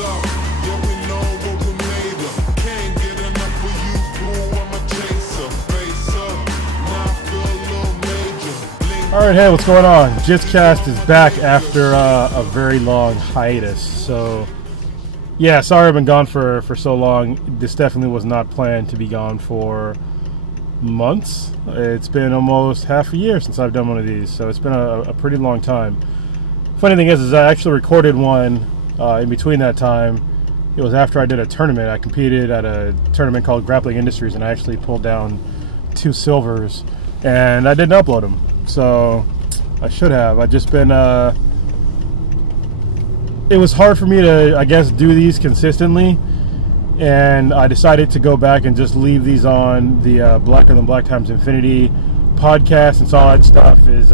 up. Yeah, we know what we made of. Can't get enough of you, boo. I'm a chaser. Face up. Now I feel a little major. Blink. All right, hey, what's going on? JitsCast is back after a very long hiatus. So, yeah, sorry I've been gone for so long. This definitely was not planned to be gone for months. It's been almost half a year since I've done one of these, so it's been a pretty long time. Funny thing is I actually recorded one in between that time. It was after I did a tournament. I competed at a tournament called Grappling Industries, and I actually pulled down 2 silvers, and I didn't upload them. So I should have. I've just been it was hard for me to, I guess, do these consistently, and I decided to go back and just leave these on the Blacker Than Black Times Infinity podcast. And so all that stuff is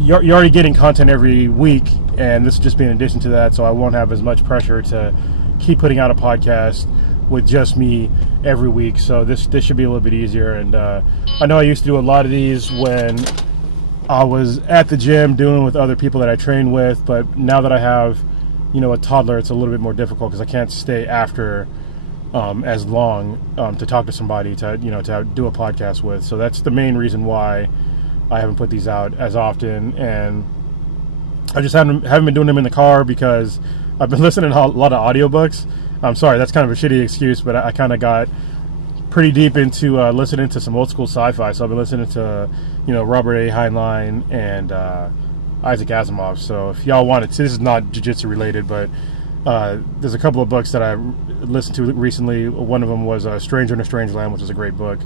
you're already getting content every week, and this will just be in addition to that, so I won't have as much pressure to keep putting out a podcast with just me every week. So this should be a little bit easier. And I know I used to do a lot of these when I was at the gym doing with other people that I train with, but now that I have, you know, a toddler, it's a little bit more difficult because I can't stay after as long to talk to somebody to do a podcast with. So that's the main reason why I haven't put these out as often, and I just haven't been doing them in the car because I've been listening to a lot of audiobooks. I'm sorry, that's kind of a shitty excuse, but I kind of got pretty deep into listening to some old school sci-fi. So I've been listening to, Robert A. Heinlein and Isaac Asimov. So if y'all wanted to, this is not jiu-jitsu related, but there's a couple of books that I listened to recently. One of them was Stranger in a Strange Land, which is a great book.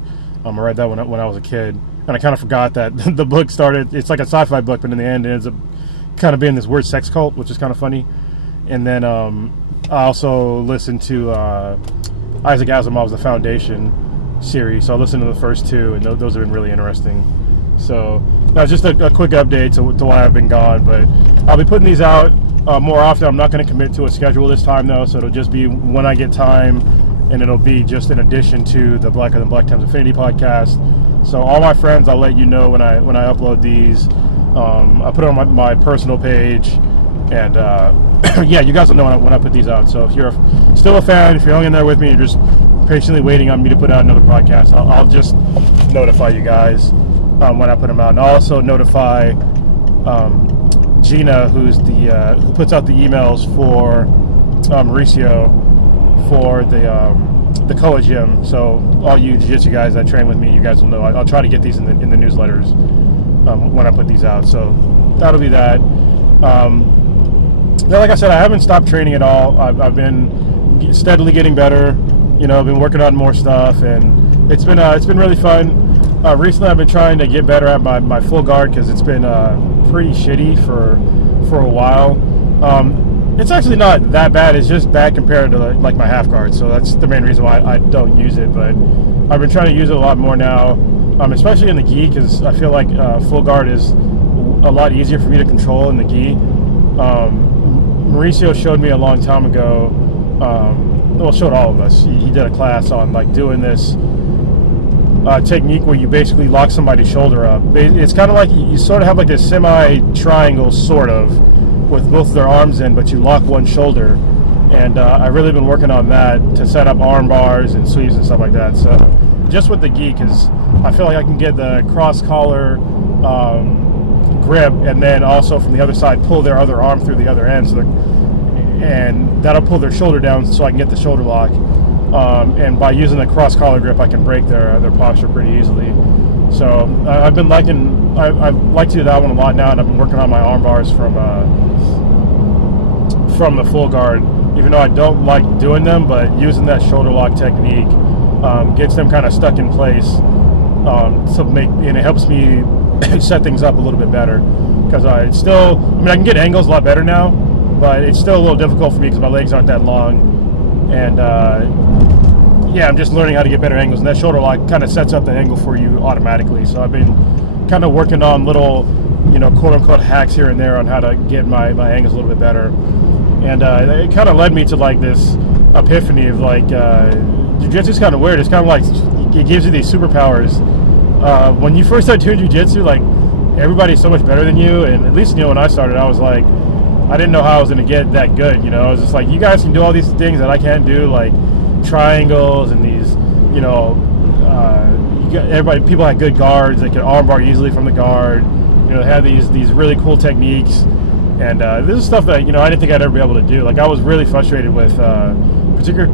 I read that when I was a kid, and I kind of forgot that the book started. It's like a sci-fi book, but in the end, it ends up kind of being this weird sex cult, which is kind of funny. And then I also listened to Isaac Asimov's The Foundation series. So I listened to the first 2, and those have been really interesting. So that's just a quick update to why I've been gone. But I'll be putting these out more often. I'm not going to commit to a schedule this time, though, so it'll just be when I get time, and it'll be just in addition to the Blacker Than Black Times Infinity podcast. So all my friends, I'll let you know when I upload these. I put it on my personal page, and yeah, you guys will know when I put these out. So if you're still a fan, if you're hanging in there with me, you're just patiently waiting on me to put out another podcast, I'll just notify you guys when I put them out. And I'll also notify Gina, who's who puts out the emails for Mauricio for the Koa gym. So all you jiu-jitsu guys that train with me, you guys will know. I'll try to get these in the newsletters when I put these out. So that'll be that. Yeah, like I said, I haven't stopped training at all. I've been steadily getting better. I've been working on more stuff, and it's been really fun. Recently, I've been trying to get better at my full guard because it's been pretty shitty for a while. It's actually not that bad. It's just bad compared to like my half guard. So that's the main reason why I don't use it. But I've been trying to use it a lot more now, especially in the gi, because I feel like full guard is a lot easier for me to control in the gi. Mauricio showed me a long time ago, well, showed all of us. He did a class on like doing this technique where you basically lock somebody's shoulder up. It's kind of like you sort of have like a semi-triangle sort of with both their arms in, but you lock one shoulder. And I've really been working on that to set up arm bars and sweeps and stuff like that. So just with the gi, because I feel like I can get the cross collar grip, and then also from the other side pull their other arm through the other end, and that'll pull their shoulder down so I can get the shoulder lock. And by using the cross collar grip, I can break their posture pretty easily. So I've been liking, I like to do that one a lot now, and I've been working on my arm bars from the full guard, even though I don't like doing them, but using that shoulder lock technique gets them kind of stuck in place and it helps me set things up a little bit better, because I can get angles a lot better now, but it's still a little difficult for me because my legs aren't that long, and yeah, I'm just learning how to get better angles, and that shoulder lock kind of sets up the angle for you automatically. So I've been kind of working on little, quote-unquote hacks here and there on how to get my angles a little bit better, and it kind of led me to like this epiphany of like jiu-jitsu is kind of weird. It's kind of like it gives you these superpowers. When you first start doing jiu-jitsu, like everybody's so much better than you, and at least when I started, I was like, I didn't know how I was going to get that good, you know. I was just like, you guys can do all these things that I can't do, like triangles and these, you know, people had good guards. They could armbar easily from the guard. You know, they had these really cool techniques. And this is stuff that, you know, I didn't think I'd ever be able to do. Like, I was really frustrated with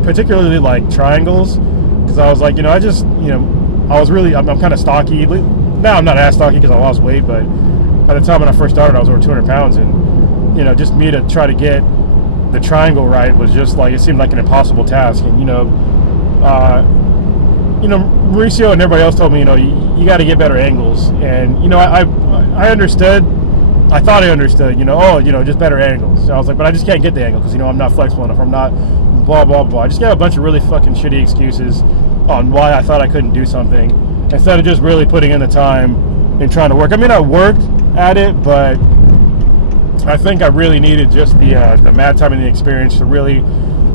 particularly like triangles, because I was like, you know, I'm kind of stocky. Now I'm not as stocky because I lost weight, but by the time when I first started, I was over 200 pounds, and, you know, just me to try to get the triangle right was just like, it seemed like an impossible task. And, you know, Mauricio and everybody else told me, you know, you got to get better angles. And, you know, I understood. I thought I understood, you know, just better angles. So I was like, but I just can't get the angle because, you know, I'm not flexible enough. I'm not blah, blah, blah. I just got a bunch of really fucking shitty excuses on why I thought I couldn't do something, instead of just really putting in the time and trying to work. I mean, I worked at it, but I think I really needed just the mat time and the experience to really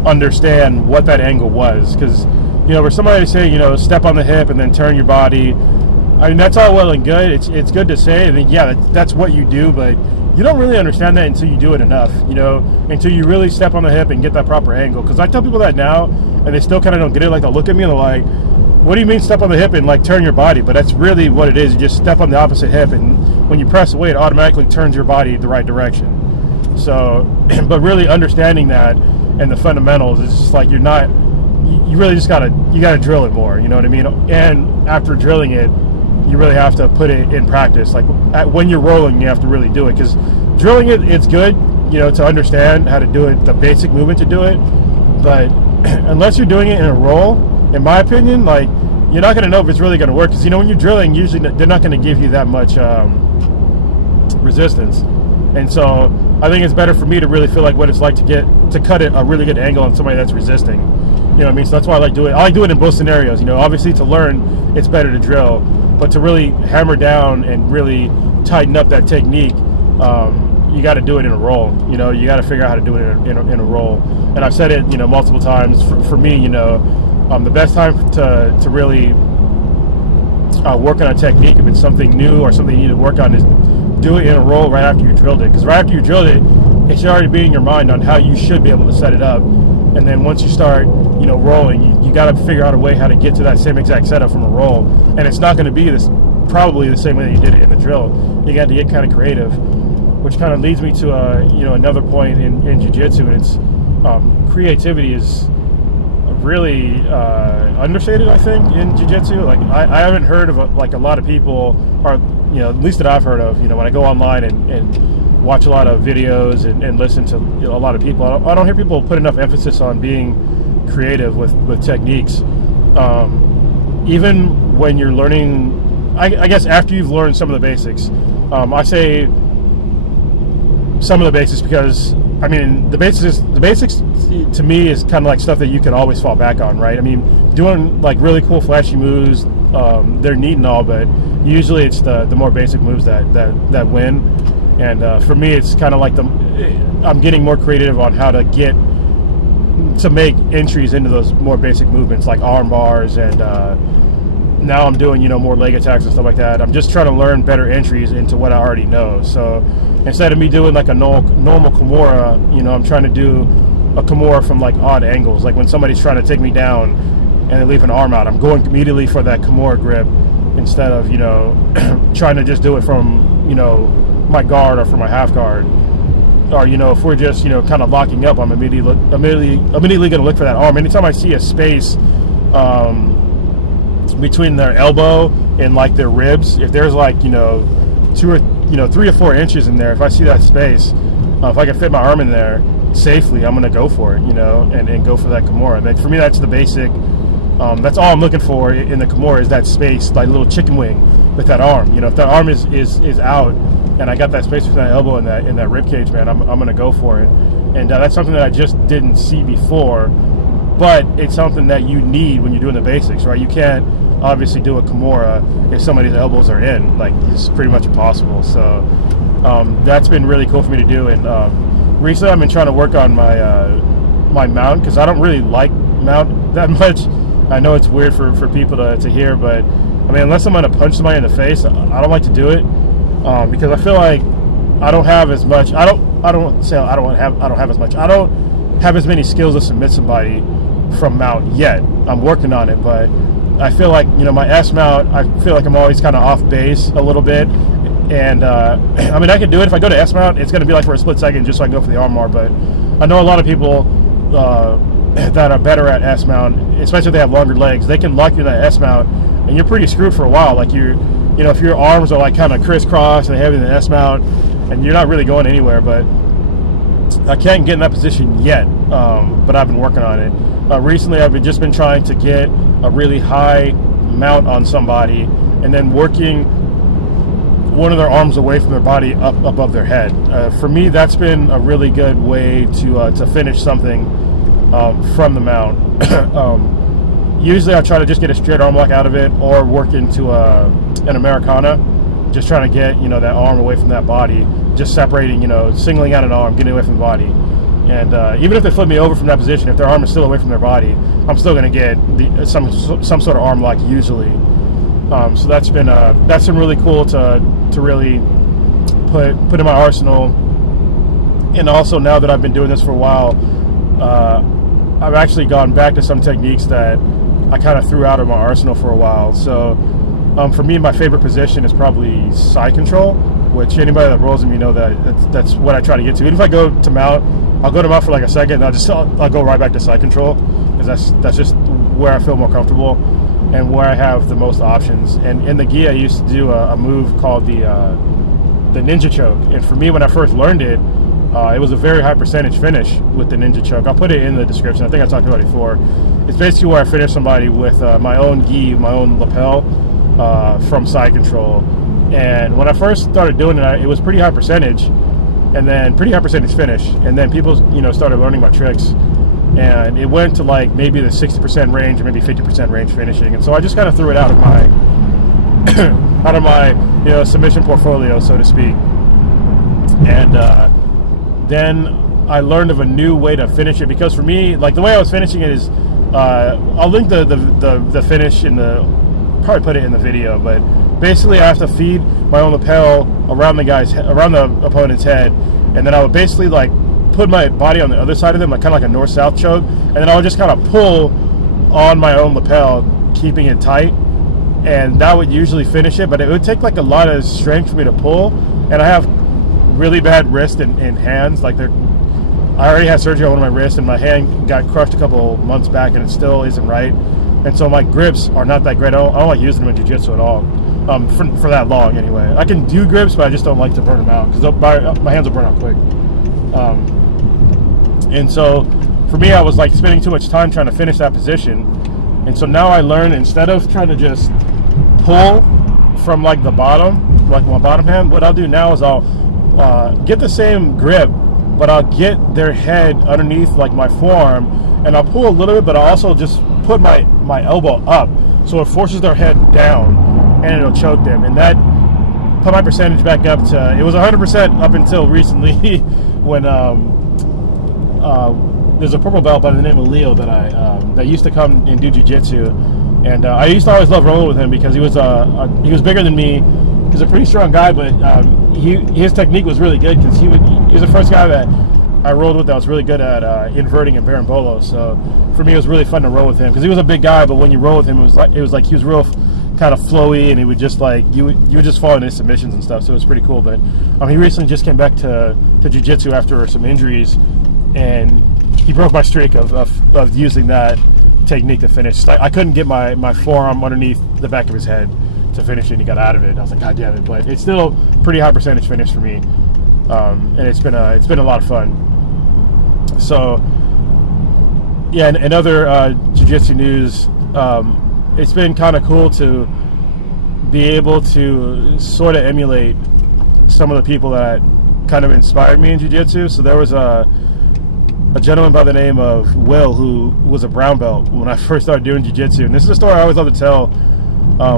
understand what that angle was. Because, you know, for somebody to say, you know, step on the hip and then turn your body, I mean, that's all well and good. It's good to say, and yeah, that's what you do, but you don't really understand that until you do it enough, you know, until you really step on the hip and get that proper angle. Because I tell people that now, and they still kind of don't get it. Like, they'll look at me and they're like, what do you mean step on the hip and, like, turn your body? But that's really what it is. You just step on the opposite hip, and when you press away, it automatically turns your body the right direction. So, but really understanding that and the fundamentals is just like, you really just gotta drill it more, you know what I mean? And after drilling it, you really have to put it in practice. Like, when you're rolling, you have to really do it, because drilling it's good, you know, to understand how to do it, the basic movement to do it, but unless you're doing it in a roll, in my opinion, like, you're not going to know if it's really going to work, because, you know, when you're drilling, usually they're not going to give you that much resistance. And so I think it's better for me to really feel like what it's like to cut it a really good angle on somebody that's resisting. You know what I mean? So that's why I like doing it. I like doing it in both scenarios. You know, obviously to learn, it's better to drill, but to really hammer down and really tighten up that technique, you got to do it in a roll. You know, you got to figure out how to do it in a roll. And I've said it, you know, multiple times. For me, you know, the best time to really work on a technique, if it's something new or something you need to work on, is do it in a roll right after you drilled it. Because right after you drilled it, it should already be in your mind on how you should be able to set it up. And then once you start, you know, rolling, you got to figure out a way how to get to that same exact setup from a roll. And it's not going to be probably the same way that you did it in the drill. You got to get kind of creative, which kind of leads me to you know, another point in jiu-jitsu, and it's creativity is really understated, I think, in jiu-jitsu. Like, I haven't heard of a lot of people, or, you know, at least that I've heard of, you know, when I go online and watch a lot of videos and listen to, you know, a lot of people, I don't hear people put enough emphasis on being creative with techniques. Even when you're learning, I guess after you've learned some of the basics, I say some of the basics because, I mean, the basics to me is kind of like stuff that you can always fall back on, right? I mean, doing like really cool flashy moves, they're neat and all, but usually it's the more basic moves that win. And for me, it's kind of like I'm getting more creative on how to make entries into those more basic movements, like arm bars, and now I'm doing, you know, more leg attacks and stuff like that. I'm just trying to learn better entries into what I already know. So instead of me doing like a normal Kimura, you know, I'm trying to do a Kimura from like odd angles. Like when somebody's trying to take me down and they leave an arm out, I'm going immediately for that Kimura grip instead of, you know, trying to just do it from, you know, my guard or from my half guard. Or, you know, if we're just, you know, kind of locking up, I'm immediately going to look for that arm. Anytime I see a space between their elbow and like their ribs, if there's like, you know, 3 or 4 inches in there, if I see that space, if I can fit my arm in there safely, I'm going to go for it, you know, and go for that Kimura. And for me, that's the basic. That's all I'm looking for in the Kimura, is that space, like a little chicken wing with that arm. You know, if that arm is out and I got that space between that elbow and that rib cage, man, I'm going to go for it. And that's something that I just didn't see before, but it's something that you need when you're doing the basics, right? You can't obviously do a Kimura if somebody's elbows are in. Like, it's pretty much impossible. So that's been really cool for me to do. And recently I've been trying to work on my mount, because I don't really like mount that much. I know it's weird for people to hear, but I mean, unless I'm going to punch somebody in the face, I don't like to do it, because I feel like I don't have as much, I don't have as many skills to submit somebody from mount yet. I'm working on it, but I feel like, you know, my S mount, I feel like I'm always kind of off base a little bit. And I mean, I can do it. If I go to S mount, it's going to be like for a split second just so I can go for the arm bar. But I know a lot of people that are better at S mount, especially if they have longer legs, they can lock you in that S mount, and you're pretty screwed for a while. Like you know, if your arms are like kind of crisscross and heavy in the S mount, and you're not really going anywhere. But I can't get in that position yet. But I've been working on it. Recently, I've just been trying to get a really high mount on somebody, and then working one of their arms away from their body up above their head. For me, that's been a really good way to finish something from the mount. Usually I try to just get a straight arm lock out of it, or work into an Americana, just trying to get, you know, that arm away from that body, just separating, you know, singling out an arm, getting away from the body. And even if they flip me over from that position, if their arm is still away from their body, I'm still going to get some sort of arm lock usually. So that's been really cool to really put in my arsenal. And also, now that I've been doing this for a while, I've actually gone back to some techniques that I kind of threw out of my arsenal for a while. So for me, my favorite position is probably side control, which anybody that rolls with me know that's what I try to get to. Even if I go to mount, I'll go to mount for like a second, and I'll go right back to side control, because that's just where I feel more comfortable and where I have the most options. And in the gi, I used to do a move called the ninja choke. And for me, when I first learned it, it was a very high percentage finish with the ninja choke. I'll put it in the description. I think I talked about it before. It's basically where I finish somebody with my own gi, my own lapel, from side control. And when I first started doing it, it was pretty high percentage, and then pretty high percentage finish. And then people, you know, started learning my tricks, and it went to like maybe the 60% range or maybe 50% range finishing. And so I just kind of threw it out of my you know, submission portfolio, so to speak. And then I learned of a new way to finish it, because for me, like, the way I was finishing it is, I'll link the finish in probably put it in the video, but basically I have to feed my own lapel around the opponent's head, and then I would basically like put my body on the other side of them, like kind of like a north-south choke, and then I would just kind of pull on my own lapel, keeping it tight, and that would usually finish it. But it would take like a lot of strength for me to pull, and I have really bad wrist and hands. Like, I already had surgery on one of my wrists, and my hand got crushed a couple months back, and it still isn't right. And so my grips are not that great. I don't like using them in jiu-jitsu at all, for that long anyway. I can do grips, but I just don't like to burn them out, because my hands will burn out quick. And so for me, I was like spending too much time trying to finish that position. And so now I learned, instead of trying to just pull from like the bottom, like my bottom hand, what I'll do now is I'll get the same grip, but I'll get their head underneath like my forearm, and I'll pull a little bit, but I'll also just put my elbow up, so it forces their head down, and it'll choke them. And that put my percentage back up to, it was 100% up until recently, when there's a purple belt by the name of Leo that used to come and do jiu-jitsu, and I used to always love rolling with him, because he was bigger than me. He's a pretty strong guy, but his technique was really good, because he was the first guy that I rolled with that was really good at inverting and berimbolo. So for me, it was really fun to roll with him, because he was a big guy, but when you roll with him, it was like he was real kind of flowy, and he would just like you would just fall into his submissions and stuff. So it was pretty cool. But he recently just came back to jiu-jitsu after some injuries, and he broke my streak of using that technique to finish. Like, I couldn't get my forearm underneath the back of his head to finish it, and he got out of it. I was like, God damn it! But it's still pretty high percentage finish for me, and it's been a lot of fun. So yeah, and other jiu-jitsu news, it's been kind of cool to be able to sort of emulate some of the people that kind of inspired me in jiu-jitsu. So there was a gentleman by the name of Will, who was a brown belt when I first started doing jiu-jitsu. And this is a story I always love to tell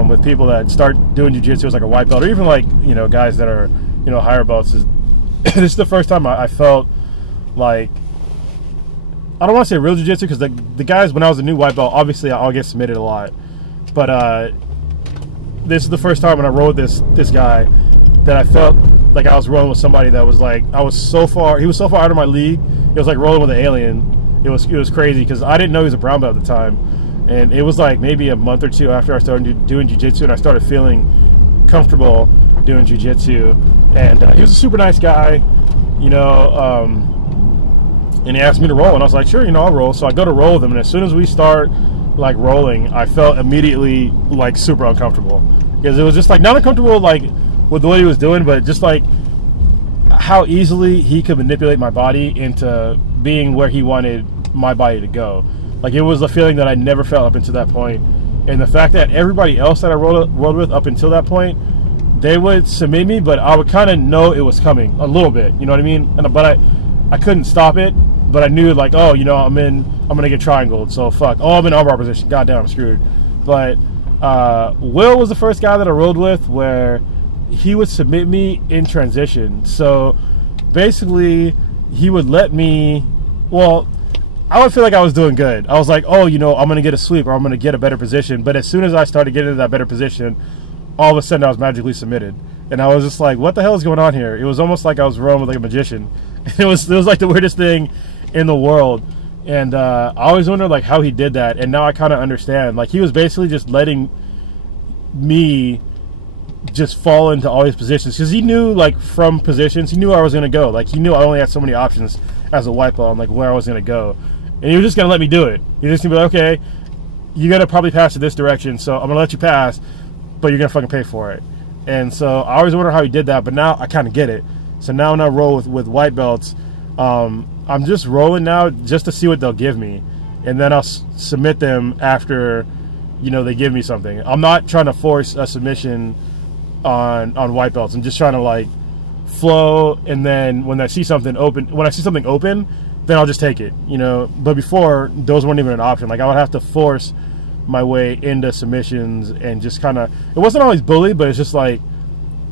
with people that start doing jiu-jitsu as like a white belt, or even like, you know, guys that are, you know, higher belts. This is the first time I felt like, I don't want to say real jiu-jitsu, because the guys, when I was a new white belt, obviously I'll get submitted a lot. But this is the first time when I rode this guy that I felt like I was rolling with somebody that was like, he was so far out of my league. It was like rolling with an alien. It was crazy because I didn't know he was a brown belt at the time. And it was like maybe a month or two after I started doing jiu-jitsu, and I started feeling comfortable doing jiu-jitsu. And he was a super nice guy, you know, and he asked me to roll, and I was like, sure, you know, I'll roll. So I go to roll with him, and as soon as we start like rolling, I felt immediately like super uncomfortable, because it was just like not uncomfortable like with what he was doing, but just like how easily he could manipulate my body into being where he wanted my body to go. Like, it was a feeling that I never felt up until that point. And the fact that everybody else that I rolled with up until that point, they would submit me, but I would kind of know it was coming a little bit, you know what I mean? But I couldn't stop it, but I knew, like, oh, you know, I'm gonna get triangled, so fuck. Oh, I'm in armbar position, goddamn, I'm screwed. But Will was the first guy that I rolled with where he would submit me in transition. So basically, he would let me, well, I would feel like I was doing good. I was like, oh, you know, I'm going to get a sweep, or I'm going to get a better position. But as soon as I started getting into that better position, all of a sudden I was magically submitted. And I was just like, what the hell is going on here? It was almost like I was rolling with like a magician. It was like the weirdest thing in the world. And I always wondered like how he did that. And now I kind of understand. Like, he was basically just letting me just fall into all these positions, because he knew, like, from positions, he knew where I was going to go. Like, he knew I only had so many options as a white belt on, like, where I was going to go. And he was just going to let me do it. He was just going to be like, okay, you're going to probably pass to this direction, so I'm going to let you pass, but you're going to fucking pay for it. And so I always wonder how he did that, but now I kind of get it. So now when I roll with white belts, I'm just rolling now just to see what they'll give me. And then I'll submit them after, you know, they give me something. I'm not trying to force a submission on white belts. I'm just trying to, like, flow, and then when I see something open, then I'll just take it, you know. But before, those weren't even an option. Like, I would have to force my way into submissions and just kind of, it wasn't always bully, but it's just like,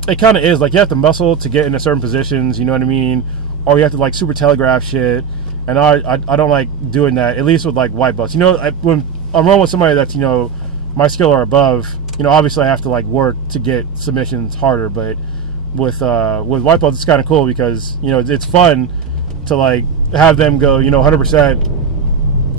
it kind of is. Like, you have to muscle to get into certain positions, you know what I mean? Or you have to, like, super telegraph shit. And I don't like doing that, at least with, like, white belts. You know, when I'm rolling with somebody that's, you know, my skill or above, you know, obviously I have to, like, work to get submissions harder. But with white belts, it's kind of cool because, you know, it's fun to, like, have them go, you know, 100%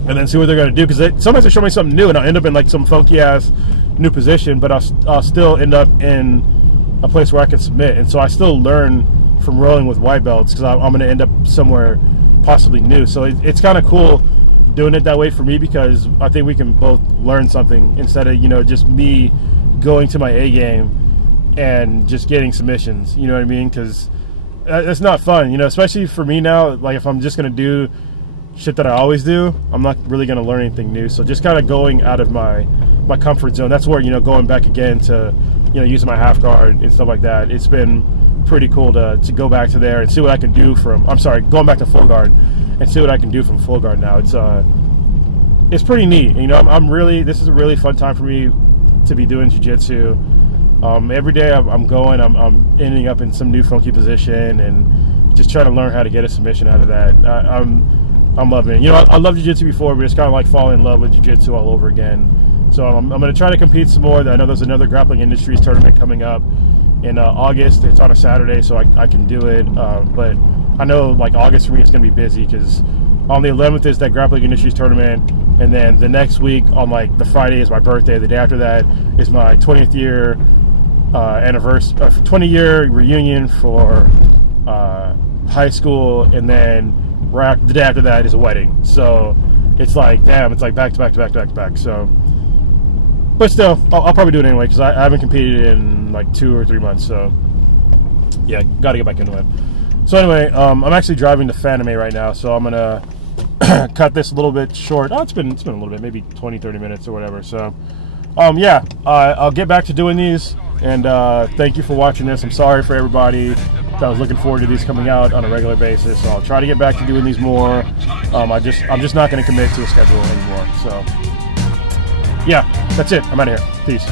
and then see what they're going to do. Because sometimes they show me something new and I'll end up in, like, some funky-ass new position, but I'll still end up in a place where I can submit. And so I still learn from rolling with white belts, because I'm going to end up somewhere possibly new. So it's kind of cool doing it that way for me, because I think we can both learn something instead of, you know, just me going to my A game and just getting submissions, you know what I mean? Because it's not fun, you know, especially for me now. Like, if I'm just going to do shit that I always do, I'm not really going to learn anything new. So just kind of going out of my comfort zone, that's where, you know, going back again to, you know, using my half guard and stuff like that, it's been pretty cool to go back to there and see what I can do from, going back to full guard and see what I can do from full guard now. It's pretty neat, you know. This is a really fun time for me to be doing jiu-jitsu. Every day I'm ending up in some new funky position and just trying to learn how to get a submission out of that. I'm loving it. You know, I loved jiu-jitsu before, but it's kind of like falling in love with jiu-jitsu all over again. So I'm going to try to compete some more. I know there's another Grappling Industries tournament coming up in August. It's on a Saturday, so I can do it. But I know, like, August for me is going to be busy, because on the 11th is that Grappling Industries tournament, and then the next week on, like, the Friday is my birthday. The day after that is my 20th year anniversary, 20-year reunion for high school, and then the day after that is a wedding. So it's like, damn, it's like back to back to back to back to back. So, but still, I'll probably do it anyway, because I haven't competed in like 2 or 3 months. So yeah, got to get back into it. So anyway, I'm actually driving to Fanime right now, so I'm gonna cut this a little bit short. Oh, it's been a little bit, maybe 20-30 minutes or whatever. So yeah, I'll get back to doing these, and thank you for watching this. I'm sorry for everybody that was looking forward to these coming out on a regular basis. So I'll try to get back to doing these more. I'm just not going to commit to a schedule anymore. So yeah, that's it. I'm out of here. Peace.